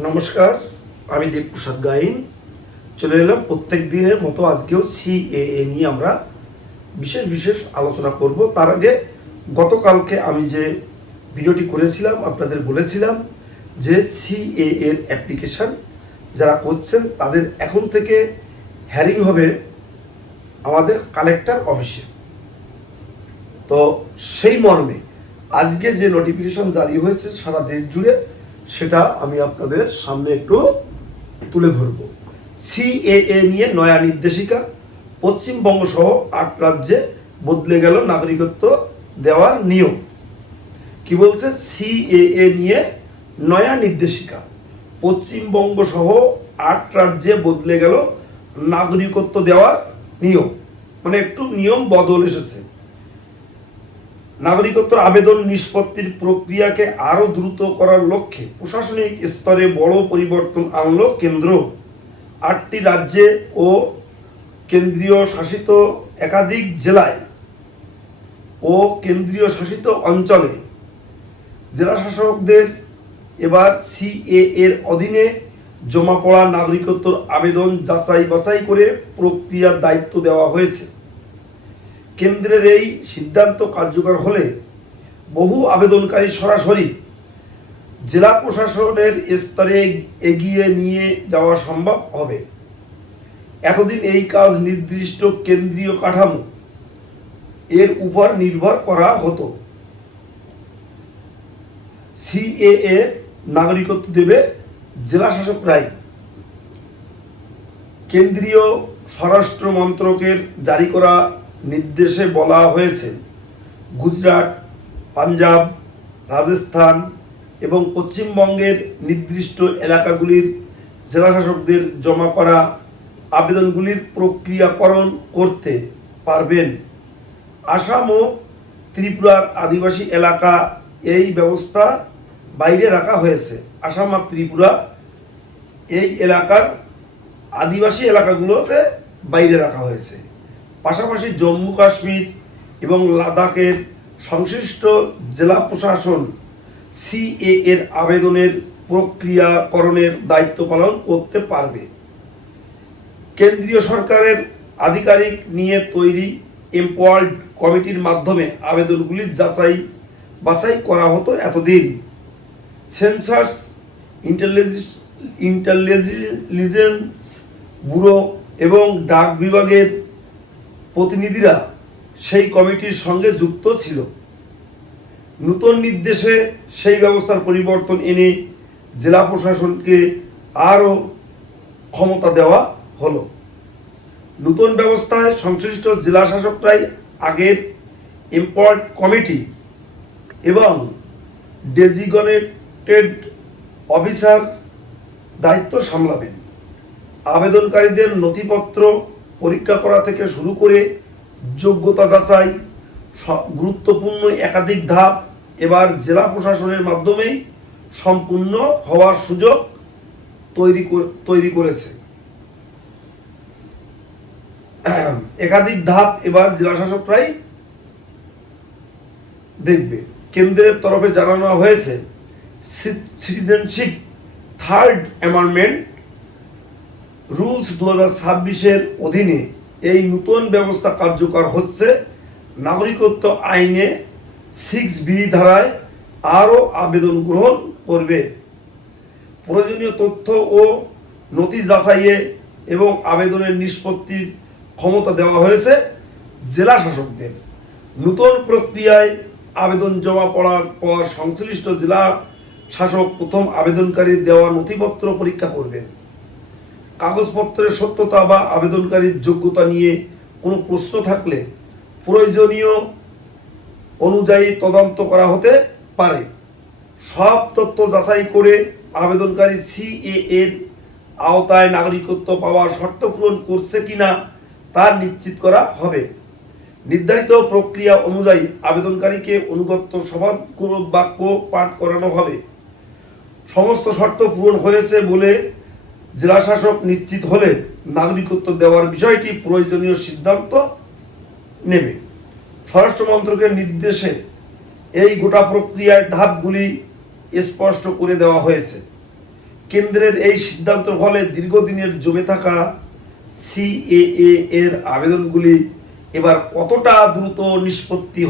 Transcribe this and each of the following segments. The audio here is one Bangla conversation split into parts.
নমস্কার, আমি দেবপ্রসাদ গাইন চলে এলাম প্রত্যেক দিনের মতো আজকেও সিএএ নিয়ে আমরা বিশেষ আলোচনা করব। তার আগে গতকালকে আমি যে ভিডিওটি করেছিলাম আপনাদের বলেছিলাম যে সিএএ এর অ্যাপ্লিকেশান যারা করছেন তাদের এখন থেকে হ্যারিং হবে আমাদের কালেক্টর অফিসে। তো সেই মর্মে আজকে যে নোটিফিকেশন জারি হয়েছে সারা দেশ জুড়ে সেটা আমি আপনাদের সামনে একটু তুলে ধরব। সিএএ নিয়ে নয়া নির্দেশিকা, পশ্চিমবঙ্গ সহ ৮ রাজ্যে বদলে গেল নাগরিকত্ব দেওয়ার নিয়ম। কি বলছে? সিএএ নিয়ে নয়া নির্দেশিকা, পশ্চিমবঙ্গ সহ ৮ রাজ্যে বদলে গেল নাগরিকত্ব দেওয়ার নিয়ম। মানে একটু নিয়ম বদল এসেছে। নাগরিকত্বের আবেদন নিষ্পত্তির প্রক্রিয়াকে আরও দ্রুত করার লক্ষ্যে প্রশাসনিক স্তরে বড় পরিবর্তন আনল কেন্দ্র। ৮টি রাজ্যে ও কেন্দ্রীয় শাসিত একাধিক জেলায় ও কেন্দ্রীয় শাসিত অঞ্চলে জেলাশাসকদের এবার সিএএ এর অধীনে জমা পড়া নাগরিকত্বের আবেদন যাচাই বাছাই করে প্রক্রিয়ার দায়িত্ব দেওয়া হয়েছে। কেন্দ্রের এই সিদ্ধান্ত কার্যকর হলে বহু আবেদনকারী সরাসরি জেলা প্রশাসনের স্তরে এগিয়ে নিয়ে যাওয়া সম্ভব হবে। এতদিন এই কাজ নির্দিষ্ট কেন্দ্রীয় কাঠামো এর উপর নির্ভর করা হতো। সিএএ নাগরিকত্ব দেবে জেলা শাসকরাই। কেন্দ্রীয় স্বরাষ্ট্র মন্ত্রকের জারি করা নির্দেশে বলা হয়েছে, গুজরাট, পাঞ্জাব, রাজস্থান এবং পশ্চিমবঙ্গের নির্দিষ্ট এলাকাগুলির জেলাশাসকদের জমা করা আবেদনগুলির প্রক্রিয়াকরণ করতে পারবেন। আসাম ও ত্রিপুরার আদিবাসী এলাকা এই ব্যবস্থা বাইরে রাখা হয়েছে। আসাম আর ত্রিপুরা এই এলাকার আদিবাসী এলাকাগুলোকে বাইরে রাখা হয়েছে। পাশাপাশি জম্মু কাশ্মীর এবং লাদাখের সংশ্লিষ্ট জেলা প্রশাসন সিএএ এর আবেদনের প্রক্রিয়াকরণের দায়িত্ব পালন করতে পারবে। কেন্দ্রীয় সরকারের আধিকারিক নিয়ে তৈরি এমপাওয়ার্ড কমিটির মাধ্যমে আবেদনগুলি যাচাই বাছাই করা হতো এতদিন। সেন্সাস ইন্টেলিজেন্স ব্যুরো এবং ডাক বিভাগের প্রতিনিধিরা সেই কমিটির সঙ্গে যুক্ত ছিল। নতুন নির্দেশে সেই ব্যবস্থার পরিবর্তন এনে জেলা প্রশাসনকে আরও ক্ষমতা দেওয়া হলো। নতুন ব্যবস্থায় সংশ্লিষ্ট জেলা শাসকরাই আগের এমপাওয়ার্ড কমিটি এবং ডেজিগনেটেড অফিসার দায়িত্ব সামলাবেন। আবেদনকারীদের নথিপত্র পরীক্ষা করা থেকে শুরু করে যোগ্যতা যাচাই, গুরুত্বপূর্ণ একাধিক ধাপ এবার জেলা প্রশাসনের মাধ্যমেই সম্পূর্ণ হওয়ার সুযোগ তৈরি করেছে। একাধিক ধাপ এবার জেলা শাসকরাই দেখবে। কেন্দ্রের তরফে জানানো হয়েছে, সিটিজেনশিপ থার্ড অ্যামেন্ডমেন্ট রুলস 2026-এর অধীনে এই নতুন ব্যবস্থা কার্যকর হচ্ছে। নাগরিকত্ব আইনে 6B ধারায় আরও আবেদন গ্রহণ করবে। প্রয়োজনীয় তথ্য ও নথি যাচাইয়ে এবং আবেদনের নিষ্পত্তির ক্ষমতা দেওয়া হয়েছে জেলা শাসকদের। নতুন প্রক্রিয়ায় আবেদন জমা পড়ার পর সংশ্লিষ্ট জেলা শাসক প্রথম আবেদনকারীর দেওয়া নথিপত্র পরীক্ষা করবেন। কাগজপত্রের সত্যতা বা আবেদনকারীর যোগ্যতা নিয়ে কোনো প্রশ্ন থাকলে প্রয়োজনীয় অনুযায়ী তদন্ত করা হতে পারে। সব তথ্য যাচাই করে আবেদনকারী সিএএ এর আওতায় নাগরিকত্ব পাওয়ার শর্ত পূরণ করছে কিনা তা নিশ্চিত করা হবে। নির্ধারিত প্রক্রিয়া অনুযায়ী আবেদনকারীকে অনুগত শপথ বাক্য পাঠ করানো হবে। সমস্ত শর্ত পূরণ হয়েছে বলে জেলাশাসক নিশ্চিত হলে নাগরিকত্ব দেওয়ার বিষয়টি প্রয়োজনীয় সিদ্ধান্ত নেবে। স্বরাষ্ট্র মন্ত্রকের নির্দেশে এই গোটা প্রক্রিয়ায় ধাপগুলি স্পষ্ট করে দেওয়া হয়েছে। কেন্দ্রের এই সিদ্ধান্তের ফলে দীর্ঘদিনের জমে থাকা সিএএ এর আবেদনগুলি এবার কতটা দ্রুত নিষ্পত্তি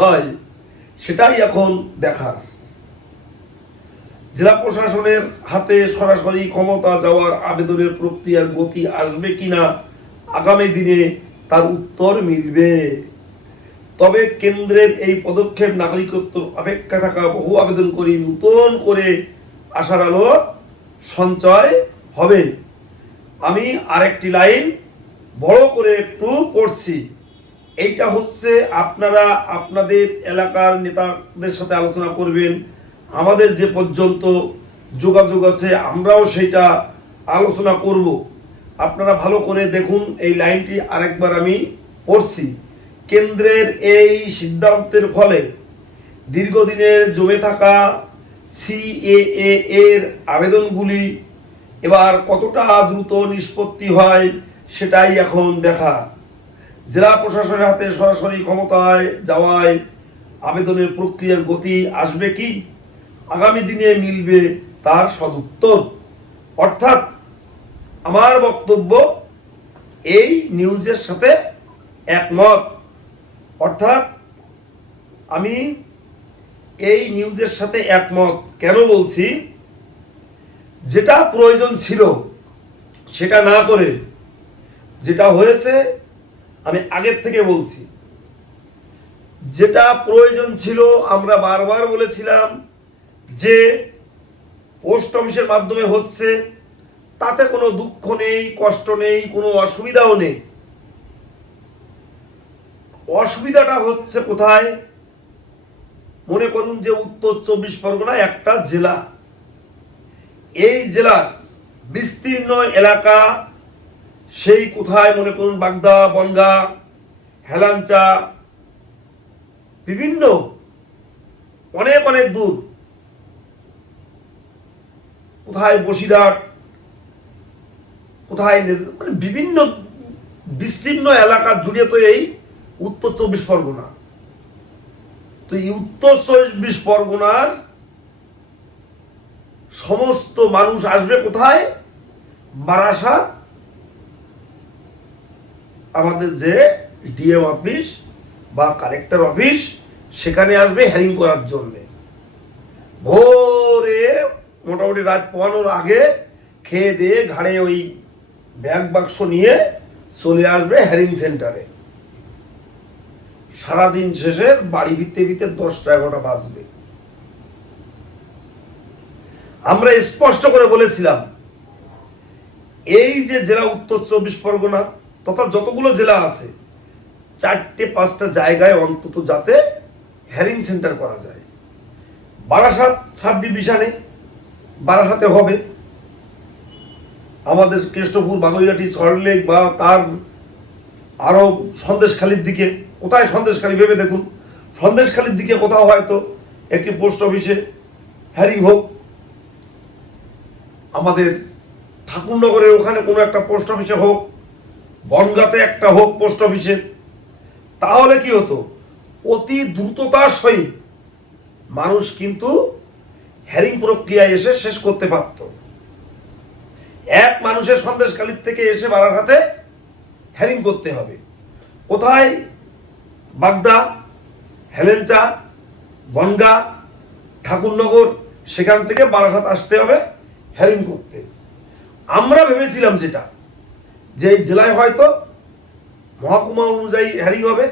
হয় সেটাই এখন দেখার। জেলা প্রশাসনের হাতে সরাসরি ক্ষমতা যাওয়ার আবেদনের প্রক্রিয়ার গতি আসবে কিনা আগামী দিনে তার উত্তর মিলবে। তবে কেন্দ্রের এই পদক্ষেপ নাগরিকত্ব অপেক্ষা থাকা বহু আবেদনকারী নতুন করে আশার আলো সঞ্চয় হবে। আমি আরেকটি লাইন বড় করে একটু পড়ছি। এইটা হচ্ছে আপনারা আপনাদের এলাকার নেতাদের সাথে আলোচনা করবেন। আমাদের যে পর্যন্ত যোগাযোগ আছে আমরাও সেটা আলোচনা করব। আপনারা ভালো করে দেখুন, এই লাইনটি আরেকবার আমি পড়ছি। কেন্দ্রের এই সিদ্ধান্তের ফলে দীর্ঘদিনের জমে থাকা সিএএ এর আবেদনগুলি এবার কতটা দ্রুত নিষ্পত্তি হয় সেটাই এখন দেখার। জেলা প্রশাসনের হাতে সরাসরি ক্ষমতায় যাওয়ায় আবেদনের প্রক্রিয়ার গতি আসবে কি আগামী দিনে মিলবে তার সদুত্তর। অর্থাৎ আমার বক্তব্য এই নিউজের সাথে একমত। আমি এই নিউজের সাথে একমত কেন বলছি? যেটা প্রয়োজন ছিল সেটা না করে যেটা হয়েছে, আমি আগের থেকে বলছি, যেটা প্রয়োজন ছিল আমরা বারবার বলেছিলাম যে পোস্ট অফিসের মাধ্যমে হচ্ছে, তাতে কোনো দুঃখ নেই, কষ্ট নেই, কোনো অসুবিধাও নেই। অসুবিধাটা হচ্ছে কোথায়? মনে করুন যে উত্তর 24 পরগনা একটা জেলা, এই জেলার বিস্তীর্ণ এলাকা, সেই কোথায় মনে করুন বাগদা, বনগা, হেলাঞ্চা, বিভিন্ন অনেক অনেক দূর, কোথায় বসিরহাট, কোথায় মানে বিভিন্ন বিস্তীর্ণ এলাকা জুড়ে তো এই উত্তর 24 পরগনা। তো এই উত্তর 24 পরগনার সমস্ত মানুষ আসবে কোথায়? বারাসাত, আমাদের যে ডিএম অফিস বা কালেক্টর অফিস, সেখানে আসবে হেয়ারিং করার জন্য। ভোরে মোটামুটি রাত পোহানোর আগে খেয়ে দিয়ে ঘাড়ে ওই ব্যাগ বাক্স নিয়ে চলে আসবে হেয়ারিং সেন্টারে। সারাদিন শেষে বাড়ি ফিরতে ফিরতে 10টা-11টা বাজবে। আমরা স্পষ্ট করে বলেছিলাম এই যে জেলা উত্তর 24 পরগনা তথা যতগুলো জেলা আছে, 4-5টা জায়গায় অন্তত যাতে হেয়ারিং সেন্টার করা যায়। বারাসাত সাব ডিভিশনে বারাসাতে হবে, আমাদের কেষ্টপুর, বাগুইয়াটি, সল্টলেক বা তার আরও সন্দেশখালির দিকে, কোথায় সন্দেশখালি ভেবে দেখুন, সন্দেশখালির দিকে কোথাও হয়তো একটি পোস্ট অফিসে হেয়ারিং হোক, আমাদের ঠাকুরনগরের ওখানে কোনো একটা পোস্ট অফিসে হোক, বনগাঁতে একটা হোক পোস্ট অফিসে। তাহলে কি হতো? অতি দ্রুততার সহিত মানুষ কিন্তু হেয়ারিং প্রক্রিয়ায় এসে শেষ করতে পারত। এক মানুষের সন্দেশখালির থেকে এসে বারাসাতে হেয়ারিং করতে হবে, কোথায়? বাগদা, হেলেঞ্চা, বনগা, ঠাকুরনগর, সেখান থেকে বারাসাত আসতে হবে হেয়ারিং করতে। আমরা ভেবেছিলাম যেটা, যে এই জেলায় হয়তো মহকুমা অনুযায়ী হেয়ারিং হবে,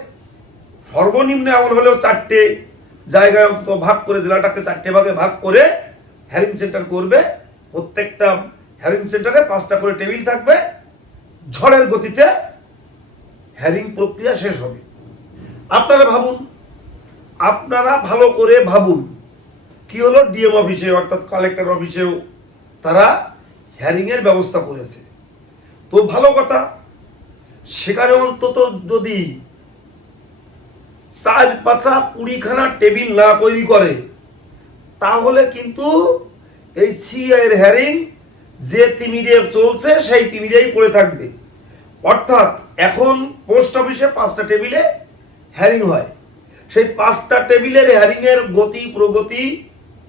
সর্বনিম্ন এমন হলেও 4টে জায়গায় অন্তত ভাগ করে, জেলাটাকে 4টে ভাগে ভাগ করে হেয়ারিং সেন্টার করবে। প্রত্যেকটা হেয়ারিং সেন্টারে 5টা করে টেবিল থাকবে, ঝড়ের গতিতে হেয়ারিং প্রক্রিয়া শেষ হবে। আপনারা ভাবুন, আপনারা ভালো করে ভাবুন, কি হলো? ডিএম অফিসে অর্থাৎ কালেক্টর অফিসেও তারা হেয়ারিংয়ের ব্যবস্থা করেছে। তো ভালো কথা, সেখানে অন্তত যদি 4-5-20খানা টেবিল না তৈরি করে, তাহলে কিন্তু এই সিআইয়ের হেয়ারিং যে তিমিরে চলছে সেই তিমিরেই পড়ে থাকবে। অর্থাৎ এখন পোস্ট অফিসে 5টা টেবিলে হেয়ারিং হয়, সেই 5টা টেবিলের হেয়ারিংয়ের গতি প্রগতি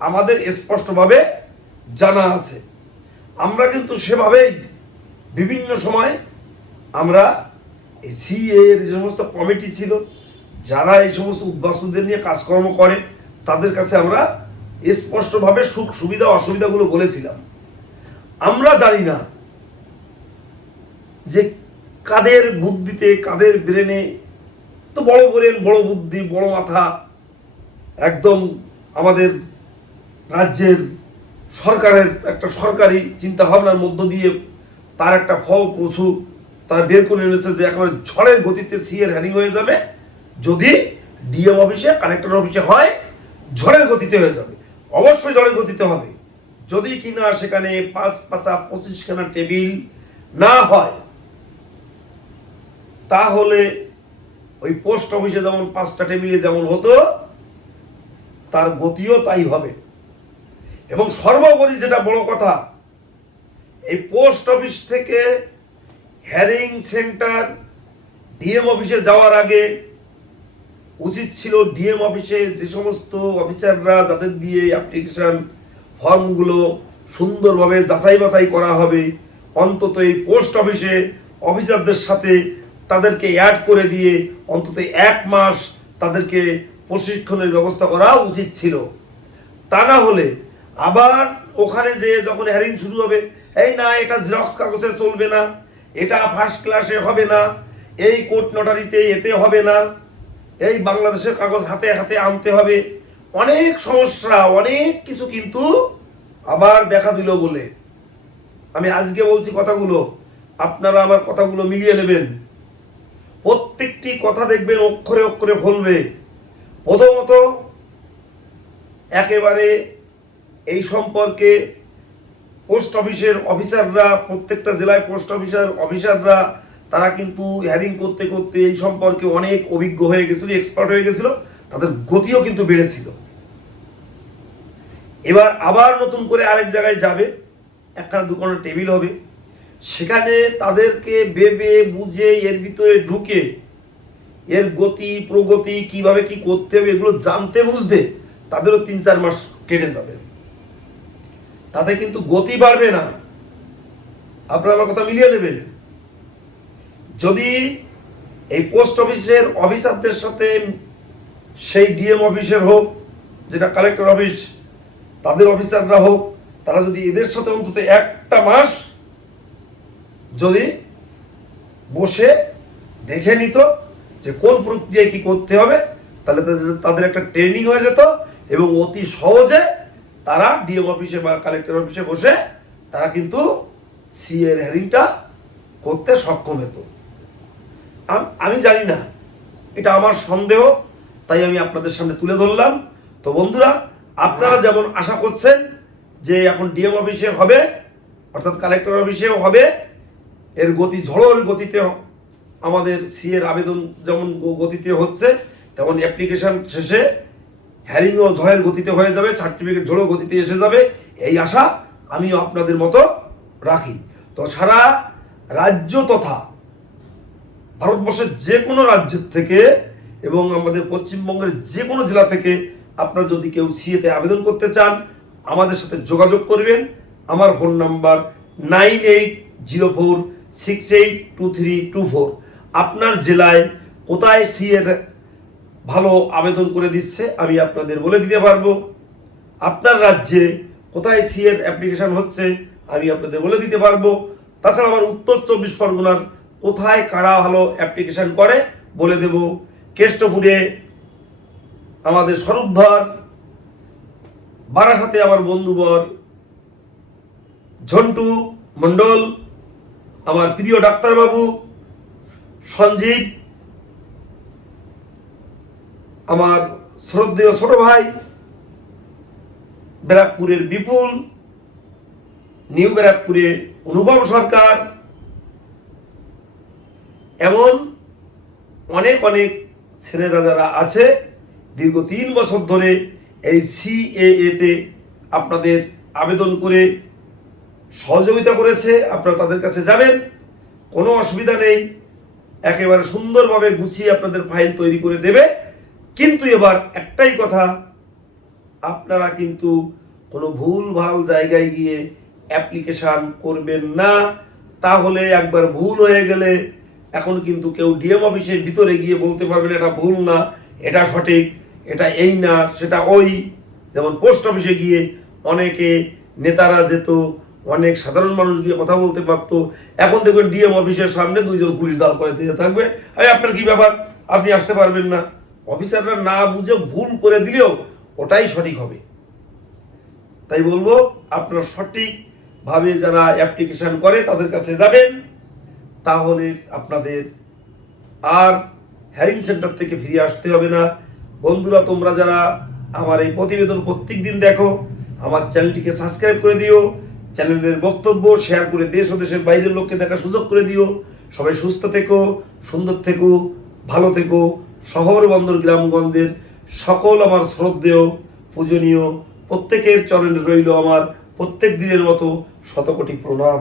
আমাদের স্পষ্টভাবে জানা আছে। আমরা কিন্তু সেভাবেই বিভিন্ন সময় আমরা এই সিএ এর যে সমস্ত কমিটি ছিল, যারা এই সমস্ত উদ্বাস্তুদের নিয়ে কাজকর্ম করে, তাদের কাছে আমরা স্পষ্টভাবে সুখ সুবিধা অসুবিধাগুলো বলেছিলাম। আমরা জানি না যে কাদের বুদ্ধিতে, কাদের ব্রেনে তো বড় ব্রেন, বড় বুদ্ধি, বড় মাথা, একদম আমাদের রাজ্যের সরকারের একটা সরকারি চিন্তাভাবনার মধ্য দিয়ে তার একটা ফলপ্রসূ তারা বের করে এনেছে যে একেবারে ঝড়ের গতিতে সিএর হ্যারিং হয়ে যাবে। যদি ডিএম অফিসে, কালেক্টর অফিসে হয়, ঝড়ের গতিতে হয়ে যাবে। অবশ্যই ঝড়ের গতিতে হবে। যদি কিনা সেখানে 25খানা টেবিল না হয়, তাহলে ওই পোস্ট অফিসে যেমন 5টা টেবিলে যেমন হতো, তার গতিও তাই হবে। এবং সর্বোপরি যেটা বড় কথা, এই পোস্ট অফিস থেকে হ্যারিং সেন্টার ডিএম অফিসে যাওয়ার আগে উচিত ছিল ডিএম অফিসে যে সমস্ত অফিসাররা যাদের দিয়ে অ্যাপ্লিকেশন ফর্মগুলো সুন্দরভাবে যাচাই বাছাই করা হবে, অন্তত এই পোস্ট অফিসে অফিসারদের সাথে তাদেরকে অ্যাড করে দিয়ে অন্তত 1 মাস তাদেরকে প্রশিক্ষণের ব্যবস্থা করা উচিত ছিল। তা না হলে আবার ওখানে যে যখন হ্যারিং শুরু হবে, এই না এটা জেরক্স কাগজে চলবে না, এটা ফার্স্ট ক্লাসে হবে না, এই কোর্ট নোটারিতে এতে হবে না, এই বাংলাদেশের কাগজ হাতে হাতে আনতে হবে, অনেক সমস্যা, অনেক কিছু কিন্তু আবার দেখা দিল বলে আমি আজকে বলছি কথাগুলো। আপনারা আমার কথাগুলো মিলিয়ে নেবেন। প্রত্যেকটি কথা দেখবেন অক্ষরে অক্ষরে ফলবে। প্রথমত একেবারে এই সম্পর্কে পোস্ট অফিসের অফিসাররা, প্রত্যেকটা জেলায় পোস্ট অফিসাররা তারা কিন্তু হ্যারিং করতে করতে এই সম্পর্কে অনেক অভিজ্ঞ হয়ে গেছিল, এক্সপার্ট হয়ে গেছিল, তাদের গতিও কিন্তু বেড়েছিল। এবার আবার নতুন করে আরেক জায়গায় যাবে, 1-2খানা টেবিল হবে, সেখানে তাদেরকে ভেবে বুঝে এর ভিতরে ঢুকে এর গতি প্রগতি কিভাবে কি করতে হবে এগুলো জানতে বুঝতে তাদেরও 3-4 মাস কেটে যাবে। তাতে কিন্তু গতি বাড়বে না। আপনারা আমার কথা মিলিয়ে নেবেন। যদি এই পোস্ট অফিসের অফিসারদের সাথে সেই ডিএম অফিসের হোক, যেটা কালেক্টর অফিস, তাদের অফিসাররা হোক, তারা যদি এদের সাথে অন্তত 1টা মাস যদি বসে দেখে নিত যে কোন প্রক্রিয়ায় কি করতে হবে, তাহলে তাদের একটা ট্রেনিং হয়ে যেত এবং অতি সহজে তারা ডিএম অফিসে বা কালেক্টর অফিসে বসে তারা কিন্তু সিএ এর হ্যারিংটা করতে সক্ষম হতো। আমি জানি না, এটা আমার সন্দেহ, তাই আমি আপনাদের সামনে তুলে ধরলাম। তো বন্ধুরা, আপনারা যেমন আশা করছেন যে এখন ডিএম অফিসে হবে, অর্থাৎ কালেক্টর অফিসেও হবে, এর গতি ঝড়ের গতিতে আমাদের সিএর আবেদন যেমন গতিতে হচ্ছে, তেমন অ্যাপ্লিকেশন শেষে হ্যারিংও ঝড়ের গতিতে হয়ে যাবে, সার্টিফিকেট ঝড়ের গতিতে এসে যাবে, এই আশা আমিও আপনাদের মতো রাখি। তো সারা রাজ্য তথা ভারতবর্ষের যে কোনো রাজ্যের থেকে এবং আমাদের পশ্চিমবঙ্গের যে কোনো জেলা থেকে আপনারা যদি কেউ সিএতে আবেদন করতে চান, আমাদের সাথে যোগাযোগ করবেন। আমার ফোন নাম্বার 9804682324। আপনার জেলায় কোথায় সিএর ভালো আবেদন করে দিচ্ছে আমি আপনাদের বলে দিতে পারবো। আপনার রাজ্যে কোথায় সিএর অ্যাপ্লিকেশন হচ্ছে আমি আপনাদের বলে দিতে পারবো। তাছাড়া আমার উত্তর 24 পরগনার কোথায় কারা ভালো অ্যাপ্লিকেশন করে বলে দেব। কেষ্টপুরে আমাদের স্বরূপধর, বারাসাতে আমার বন্ধুবর ঝন্টু মণ্ডল, আমার প্রিয় ডাক্তারবাবু সঞ্জীব, আমার শ্রদ্ধেয় ছোট ভাই ব্যারাকপুরের বিপুল, নিউ ব্যারাকপুরে অনুপম সরকার, এমন অনেক অনেক ছেলেরা যারা আছে দীর্ঘ 3 বছর ধরে এই সিএএতে আপনাদের আবেদন করে সহযোগিতা করেছে, আপনারা তাদের কাছে যাবেন, কোনো অসুবিধা নেই, একেবারে সুন্দরভাবে গুছিয়ে আপনাদের ফাইল তৈরি করে দেবে। কিন্তু এবার একটাই কথা, আপনারা কিন্তু কোনো ভুল ভাল জায়গায় গিয়ে অ্যাপ্লিকেশান করবেন না। তাহলে একবার ভুল হয়ে গেলে এখন কিন্তু কেউ ডিএম অফিসের ভিতরে গিয়ে বলতে পারবেন এটা ভুল না, এটা সঠিক, এটা এই না, সেটা ওই। যেমন পোস্ট অফিসে গিয়ে অনেকে নেতারা যেত, অনেক সাধারণ মানুষ গিয়ে কথা বলতে পারতো। এখন দেখবেন ডিএম অফিসের সামনে 2 জন পুলিশ দাঁড় করে দিয়ে থাকবে, এই আপনার কি ব্যাপার, আপনি আসতে পারবেন না। অফিসাররা না বুঝে ভুল করে দিলেও ওটাই সঠিক হবে। তাই বলবো আপনারা সঠিকভাবে যারা অ্যাপ্লিকেশন করে তাদের কাছে যাবেন, তাহলে আপনাদের আর হ্যারিং সেন্টার থেকে ফিরে আসতে হবে না। বন্ধুরা, তোমরা যারা আমার এই প্রতিবেদন প্রত্যেক দিন দেখো, আমার চ্যানেলটিকে সাবস্ক্রাইব করে দিও, চ্যানেলের বক্তব্য শেয়ার করে দেশ ও দেশের বাইরের লোককে দেখার সুযোগ করে দিও। সবাই সুস্থ থেকো, সুন্দর থেকো, ভালো থেকো। শহর বন্দর গ্রামগঞ্জের সকল আমার শ্রদ্ধেয় পূজনীয় প্রত্যেকের চরণে রইল আমার প্রত্যেক দিনের মতো শতকোটি প্রণাম।